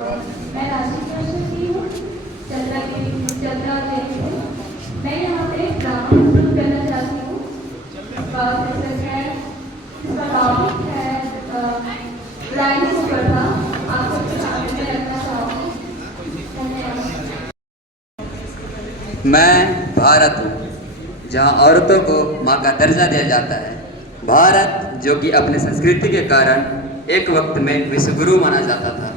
मैं राशि की हूँ, चंद्रा देवी हूँ। मैं यहाँ पे ड्रामा प्रस्तुत करना चाहती हूँ। इसका टॉपिक है रानी सुपर्णा। आप सबके सामने मैं रखना चाहूँगी। धन्यवाद। मैं भारत हूँ, जहाँ औरतों को माँ का दर्जा दिया जाता है। भारत जो कि अपने संस्कृति के कारण एक वक्त में विश्वगुरु माना जाता था।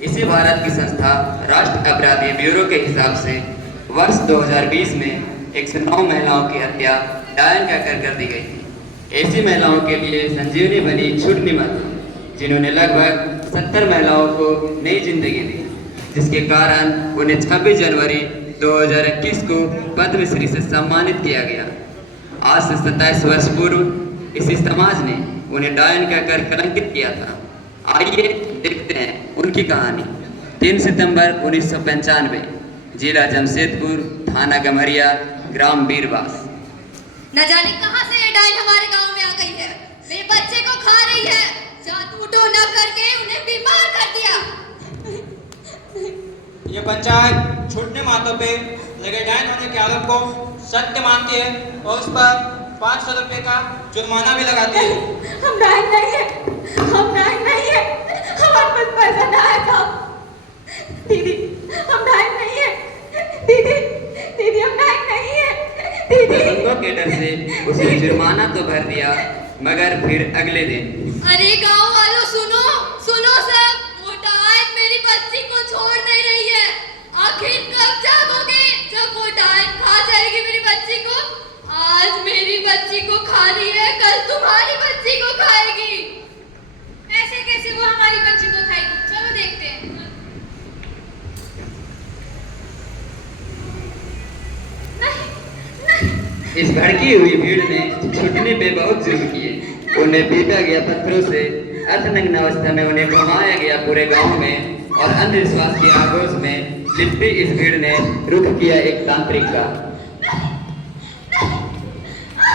इसी भारत की संस्था राष्ट्रीय अपराधी ब्यूरो के हिसाब से वर्ष 2020 में 109 महिलाओं की हत्या डायन कहकर कर दी गई थी। ऐसी महिलाओं के लिए संजीवनी बनी छूट निमत, जिन्होंने लगभग 70 महिलाओं को नई जिंदगी दी, जिसके कारण उन्हें 26 जनवरी 2021 को पद्मश्री से सम्मानित किया गया। आज से 27 वर्ष पूर्व इसी समाज ने उन्हें डायन कहकर कलंकित किया था। आइए देखते हैं उनकी कहानी। 3 सितंबर 1995, जिला जमशेदपुर, थाना गम्हरिया, ग्राम बीरबास। न जाने कहां से ये डायन हमारे गांव में आ गई है। मेरे बच्चे को खा रही है। जादू टो न करके उन्हें बीमार कर दिया। ये पंचायत छूटने मातों पे लगे डायन होने के आरोप को सत्य मानती है और उस पर 500 रुपए का जुर्माना भी लगाती है। हम डायन नहीं है, हम डायन नहीं है, हमारे पास पैसा ना है साहब। दीदी हम डायन नहीं है, दीदी दीदी हम डायन नहीं है, दीदी। बंदों के डर से उसे जुर्माना तो भर दिया, मगर फिर अगले दिन। अरे गांव वालों सुनो सुनो सब, वो डायन मेरी बच्ची को छोड़ नहीं रही है। आखिर कब जागोगे जब वो डायन खा जाएगी मेरी बच्ची को। आज मेरी बच्ची को खा रही है, कल तुम्हारी बच्ची को खाएगी। ऐसे कैसे वो हमारी बच्ची को खाएगी? चलो देखते हैं। इस भड़की हुई भीड़ ने छुटने पे बहुत जुल्म किए। उन्हें पीटा गया पत्थरों से, अर्धनग्न अवस्था में उन्हें घुमाया गया पूरे गांव में, और अंधविश्वास की आगोश में लिपटी इस भीड़ ने रुख किया एक तांत्रिक का।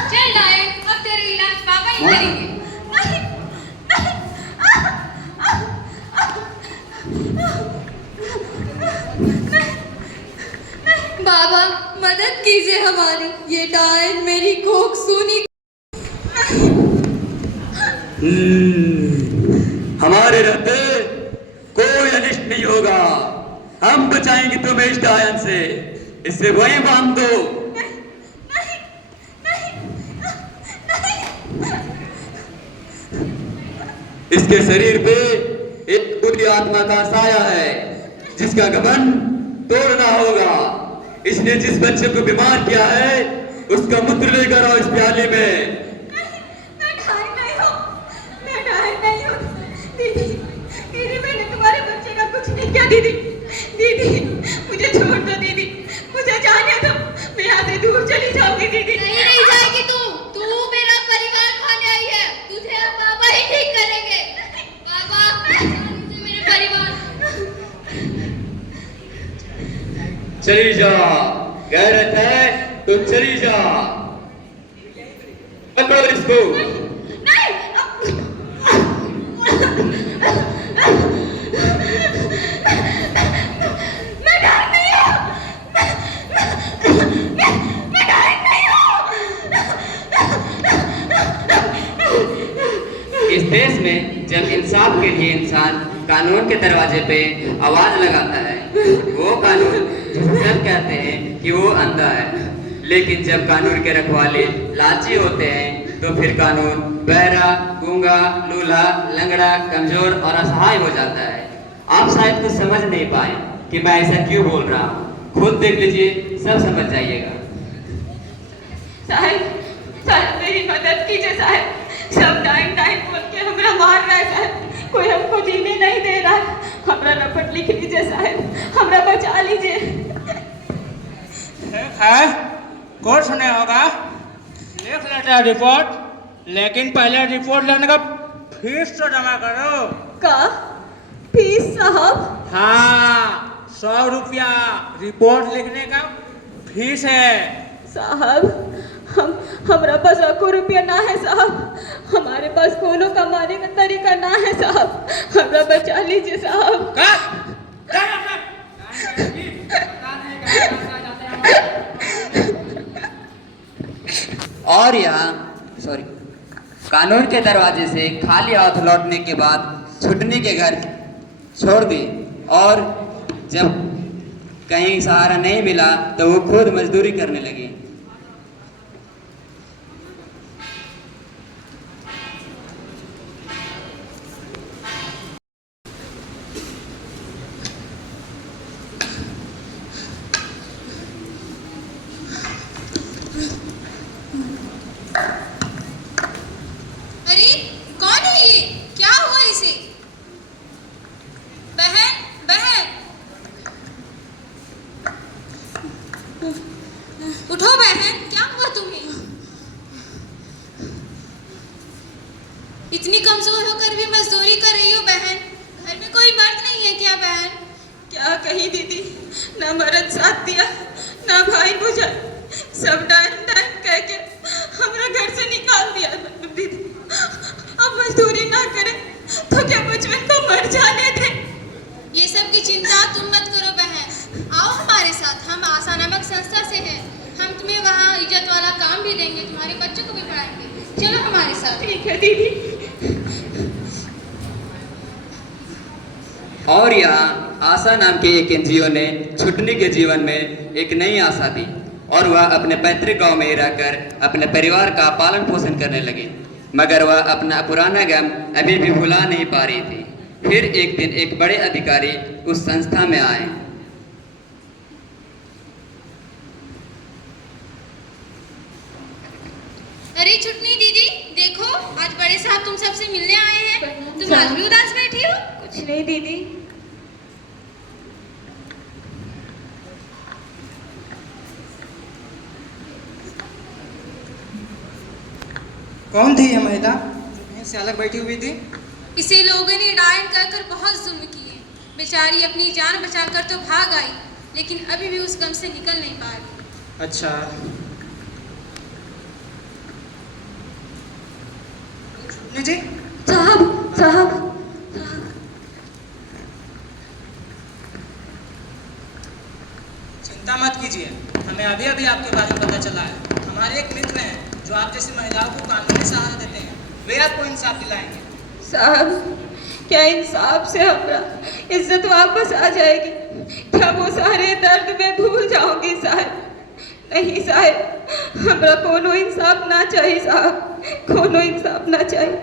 चल डायन, अब तेरा इलाज पापा ही करेंगे। बाबा मदद कीजिए हमारी, ये डायन मेरी कोख सूनी। हमारे रहते कोई अनिष्ट नहीं होगा। हम बचाएंगे तुम्हें इस डायन से। इससे वहीं बांध दो। इसके शरीर पे एक बुरी आत्मा का साया है, जिसका घमंड तोड़ना होगा। इसने जिस बच्चे को बीमार किया है, उसका मूत्र लेकर आओ इस प्याली में। मैं डायन नहीं हूँ, मैं डायन नहीं हूँ, दीदी दीदी मैंने तुम्हारे बच्चे का कुछ नहीं किया। दीदी दीदी मुझे छोड़ दो, दीदी मुझे जाने दो, मैं यहाँ से दूर चली जाऊंगी। दीदी नहीं नहीं जाएगी तू मेरा परिवार खाने आई है। तुझे अब बाबा ही ठीक करेंगे। बाबा मुझे मेरे परिवार। चली जा, गैरत है तो चली जा। पकड़ो इसको। नहीं मैं डायन नहीं हूँ, मैं डायन नहीं हूँ। इस देश में जब इंसाफ के लिए इंसान कानून के दरवाजे पे आवाज लगाता है, वो कानून जिसे सब कहते हैं कि वो अंधा है। लेकिन जब कानून के रखवाले लालची होते हैं, तो फिर कानून बहरा, गूंगा, लूला, लंगड़ा, कमजोर और असहाय हो जाता है। आप शायद कुछ समझ नहीं पाए कि मैं ऐसा क्यों बोल रहा हूँ। खुद देख लीजिए, सब समझ जाइएगा। साहब मेरी मदद कीजिए साहब। सब डायन डायन बोल के हमरा मार रहा है साहब। कोई हमको जीने नहीं दे रहा। हमरा रपट लिख लीजिए साहब, हमरा बचा लीजिए। है कोर्ट सुने होगा, लिख लेता रिपोर्ट, लेकिन पहले रिपोर्ट लेने का फीस तो जमा करो। का फीस साहब? हाँ 100 रुपया रिपोर्ट लिखने का फीस है। साहब हमरा पास एको रुपया ना है साहब। हमारे पास कोनो कमाने का तरीका ना है साहब। हमरा बचा लीजिए साहब। का और यहाँ कानून के दरवाजे से खाली हाथ लौटने के बाद छुटनी के घर छोड़ दी और जब कहीं सहारा नहीं मिला तो वो खुद मजदूरी करने लगी। अरे कौन है ये? क्या हुआ इसे? बहन, बहन, उठो बहन, क्या हुआ तुम्हें? इतनी कमजोर होकर भी मजदूरी कर रही हो बहन। घर में कोई मर्द नहीं है क्या बहन? क्या कही दीदी, ना मर्द साथ दिया ना भाई बुझा, सब डांट डांट कह के हमरा घर से निकाल दिया दीदी। अब मजदूरी ना करे तो क्या बचपन को मर जाने थे। ये सब की चिंता तुम मत करो बहन, आओ हमारे साथ, हम आशा नामक संस्था से हैं। हम तुम्हें वहाँ इज्जत वाला काम भी देंगे, तुम्हारे बच्चों को भी पढ़ाएंगे। चलो हमारे साथ। ठीक है दीदी। और यहाँ आशा नाम के एक एनजीओ ने छुटनी के जीवन में एक नई आशा दी और वह अपने पैतृक गांव में रहकर अपने परिवार का पालन पोषण करने लगी, मगर वह अपना पुराना गम अभी भी भुला नहीं पा रही थी। फिर एक दिन एक बड़े अधिकारी उस संस्था में आए। अरे छुटनी दीदी, देखो आज बड़े साहब तुम सबसे मिलने आए हैं। तुम आज भी उदास बैठी हो? कुछ नहीं दीदी। कौन थी ये महिला जो कहीं से अलग बैठी हुई थी? इसे लोगों ने डायन कहकर बहुत जुल्म किए। बेचारी अपनी जान बचाकर तो भाग आई, लेकिन अभी भी उस गम से निकल नहीं पा रही। अच्छा, छुटनी जी, साहब साहब चिंता मत कीजिए, हमें अभी अभी आपके बारे में पता चला है। हमारे एक मित्र हैं जो आप जैसी महिलाओं को कानूनी सहारा देते हैं, वे आपको इंसाफ दिलाएंगे। साहब, क्या इंसाफ से हमरा इज्जत वापस आ जाएगी? क्या वो सारे दर्द में भूल जाऊंगी साहब? नहीं साहब, हमरा कोनो इंसाफ ना चाहिए साहब, कोनो इंसाफ ना चाहिए।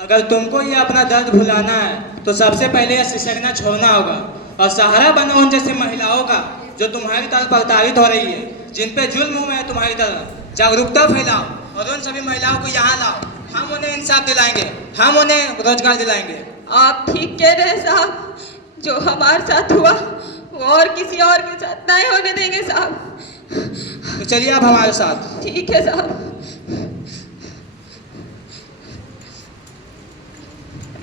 अगर तुमको ये अपना दर्द भुलाना है तो सबसे पहले यह सिसकना छोड़ना होगा और सहारा बनो उन जैसी महिलाओं का जो तुम्हारी तरह प्रताड़ित हो रही है, जिन पे जुल्म हुए हैं तुम्हारी तरह। जागरूकता फैलाओ और उन सभी महिलाओं को यहाँ लाओ। हम उन्हें इंसाफ दिलाएंगे, हम उन्हें रोजगार दिलाएंगे। आप ठीक कह रहे हैं साहब, जो हमारे साथ हुआ वो और किसी और के साथ नहीं होने देंगे साहब। तो चलिए आप हमारे साथ। ठीक है साहब।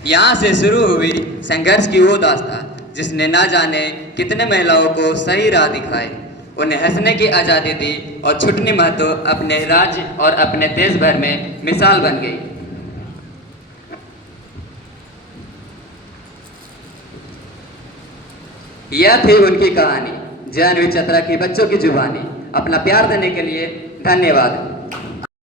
यहाँ से शुरू हुई संघर्ष की वो दास्तां जिसने ना जाने कितने महिलाओं को सही राह दिखाई, उन्हें हंसने की आज़ादी दी और छुटनी महतो अपने राज्य और अपने देश भर में मिसाल बन गई। यह थी उनकी कहानी, जानवी चतरा की बच्चों की जुबानी। अपना प्यार देने के लिए धन्यवाद।